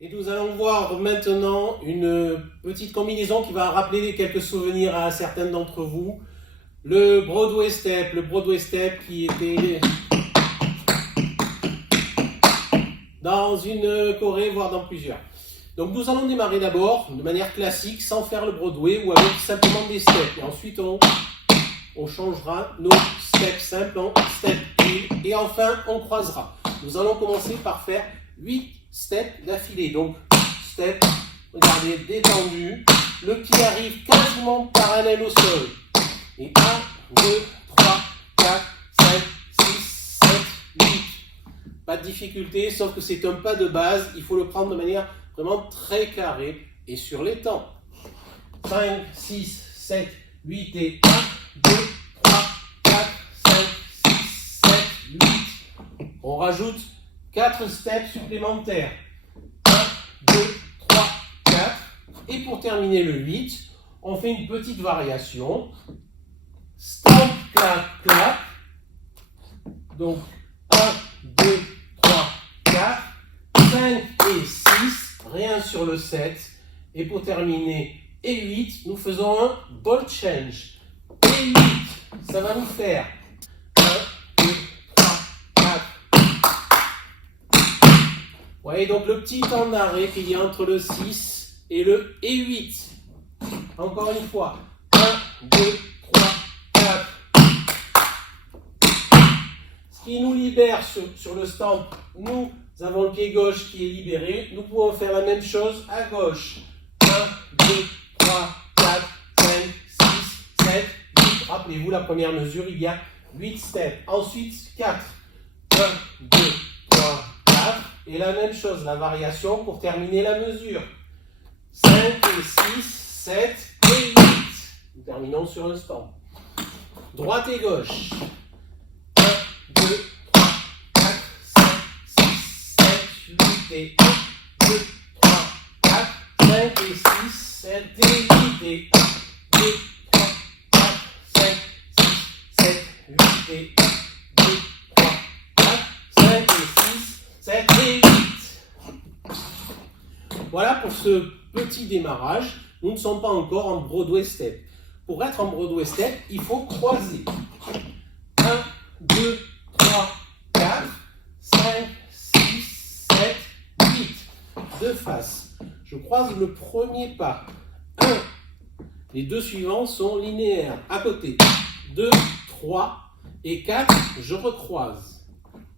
Et nous allons voir maintenant une petite combinaison qui va rappeler quelques souvenirs à certains d'entre vous. Le Broadway Step qui était dans une choré, voire dans plusieurs. Donc nous allons démarrer d'abord de manière classique, sans faire le Broadway ou avec simplement des steps. Et ensuite on changera nos steps simples en step heel et enfin on croisera. Nous allons commencer par faire 8 steps d'affilée. Donc step, regardez, détendu. Le pied arrive quasiment parallèle au sol. Et 1, 2, 3, 4, 5, 6, 7, 8. Pas de difficulté, sauf que c'est un pas de base. Il faut le prendre de manière vraiment très carrée et sur les temps. 5, 6, 7, 8 et 1, 2, 3, 4, 5, 6, 7, 8. On rajoute 4 steps supplémentaires. 1, 2, 3, 4. Et pour terminer le 8, on fait une petite variation. Stamp, clap, clap. Donc 1, 2, 3, 4, 5 et 6. Rien sur le 7. Et pour terminer, et 8, nous faisons un ball change. Et 8, ça va nous faire 1, 2, 3, 4. Vous voyez donc le petit temps d'arrêt qu'il y a entre le 6 et le et 8. Encore une fois. 1, 2, 3, 4. Ce qui nous libère sur le stamp, nous avons le pied gauche qui est libéré. Nous pouvons faire la même chose à gauche. 1, 2, 3, 4, 5, 6, 7, 8. Rappelez-vous, la première mesure, il y a 8 steps. Ensuite, 4. 1, 2, 3, 4. Et la même chose, la variation pour terminer la mesure. 5 et 6, 7 et 8. Nous terminons sur un stamp. Droite et gauche. 1, 2, 3, 4, 5, 6, 7, 8 et 1, 2, 3, 4, 5 et 6, 7 et 8 et 1, 2, 3, 4, 5, 6, 7, 8 et 1, 2, 3, 4, 5 et 6, 7 et 8. Voilà pour ce petit démarrage. Nous ne sommes pas encore en Broadway Step. Pour être en Broadway Step, il faut croiser. 1, 2, 3, 4, 5, 6, 7, 8. De face. Je croise le premier pas. 1. Les deux suivants sont linéaires. À côté. 2, 3 et 4. Je recroise.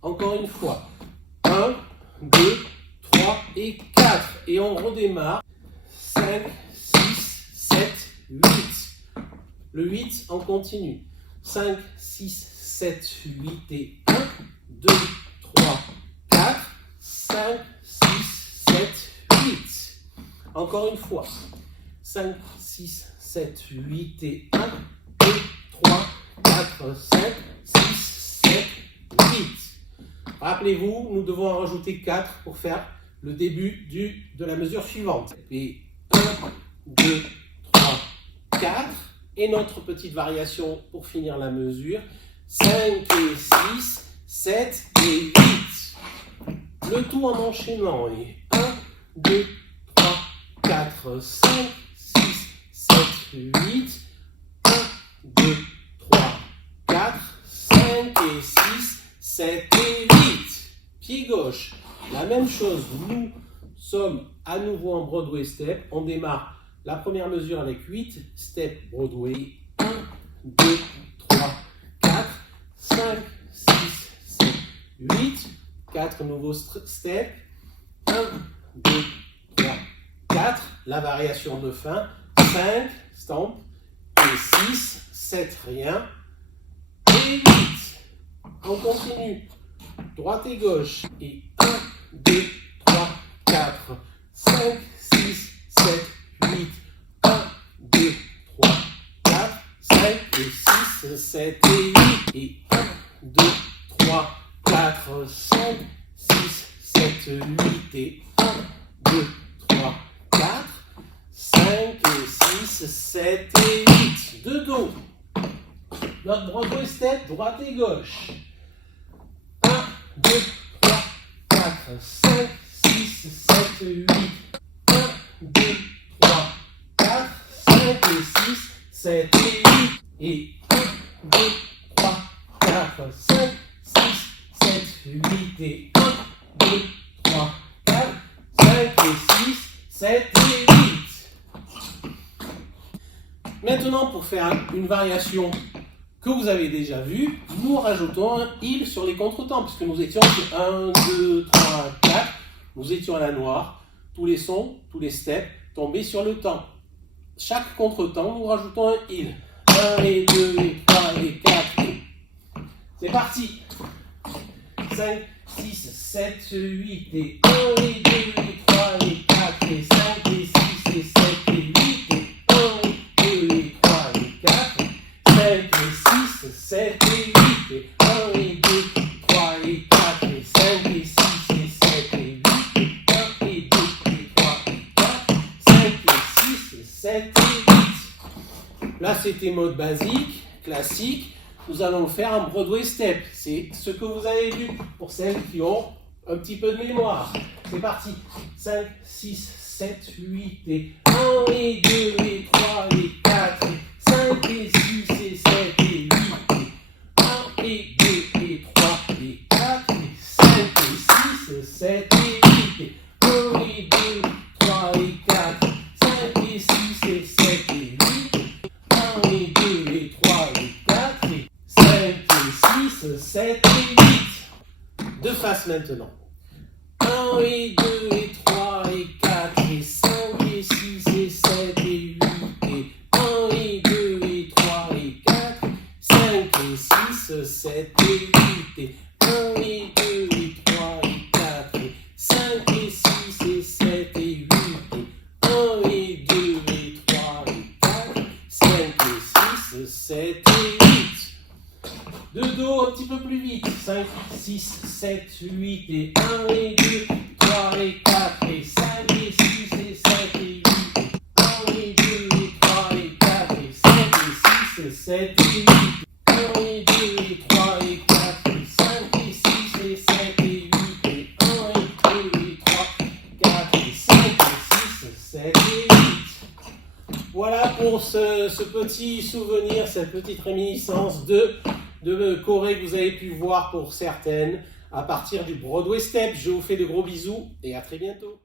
Encore une fois. 1, 2, 3 et 4. Et on redémarre. 5, 6, 7, 8. Le 8 en continu. 5, 6, 7, 8 et 1, 2, 3, 4, 5, 6, 7, 8. Encore une fois. 5, 6, 7, 8 et 1, 2, 3, 4, 5, 6, 7, 8. Rappelez-vous, nous devons en rajouter 4 pour faire le début de la mesure suivante. Et 1, 2, 3, 4. Et notre petite variation pour finir la mesure. 5 et 6, 7 et 8. Le tout en enchaînant. Et 1, 2, 3, 4, 5, 6, 7, 8. 1, 2, 3, 4, 5 et 6, 7 et 8. Pied gauche. La même chose. Nous sommes à nouveau en Broadway Step. On démarre la première mesure avec 8 steps Broadway. 1, 2, 3, 4, 5, 6, 7, 8. 4 nouveaux steps. 1, 2, 3, 4. La variation de fin. 5, stamp. Et 6, 7, rien. Et 8. On continue. Droite et gauche. Et 1, 2, 3, 4, 5, 6, 7, 8, 1, 2, 3, 4, 5 et 6, 7 et 8. Et 1, 2, 3, 4, 5, 6, 7, 8 et 1, 2, 3, 4, 5 et 6, 7 et 8. De dos. Notre Broadway Step, droite et gauche. 1, 2, 3, 4, 5, 6, 6, 7, 8. 1, 2, 3, 4, 5 et 6, 7 et 8. Et 1, 2, 3, 4, 5, 6, 7, 8. Et 1, 2, 3, 4, 5 et 6, 7 et 8. Maintenant, pour faire une variation que vous avez déjà vue, nous rajoutons un il sur les contretemps, puisque nous étions sur 1, 2, 3, 4, nous étions à la noire, tous les sons, tous les steps tombaient sur le temps. Chaque contretemps, nous rajoutons un il. 1 et 2 et 3 et 4 et... C'est parti. 5, 6, 7, 8 et 1 et 2 et 3 et 4 et 5 et 6 et 7 et 8 et 1 et 2 et 3 et 4, 5 et 6, 7 et 8 et 1 et 2, 3 et 4 et 5 et 6 et 7 et 8 et 1 et 2 et 3 et 4, 5 et 6 et 7 et 8. Là, c'était mode basique, classique. Nous allons le faire en Broadway Step. C'est ce que vous avez vu pour celles qui ont un petit peu de mémoire. C'est parti. 5, 6, 7, 8 et 1 et 2 et 3 et 4 et 5 et 6 et 7 et 8 et 1 et 2 et 3 et 4 et 5 et 6, 7 et 8 et 1 et 2, 3 et 4, 5 et 6 et 7 et 8 et 1 et 2 et 3 et 4 et 5 et 6, 7 et 8. De face maintenant. 1 et 2 et 3 et 4 et 5 et 6 et 7 et 8 et 1 et 2 et 3 et 4, 5 et 6, 7 et 8 et 1 et 2 et 3 et 4 et 5 et 6 et 7 et 8 et 1 et 2 et 3 et 4, 5 et 6, 7 et 8. De dos un petit peu plus vite. 5, 6, 7, 8 et 1 et 2, 3 et 4 et 5 et 6 et 7 et 8 et 1 et 2 et 3 et 4 et 5 et 6, 7 et 8 et 1 et 2 et 3 et 4 et 5 et 6 et 7 et 8 et 1 et 2 et 3, 4 et 5 et 6, 7 et 8. Voilà pour ce petit souvenir, cette petite réminiscence de choré que vous avez pu voir pour certaines à partir du Broadway Step. Je vous fais de gros bisous et à très bientôt.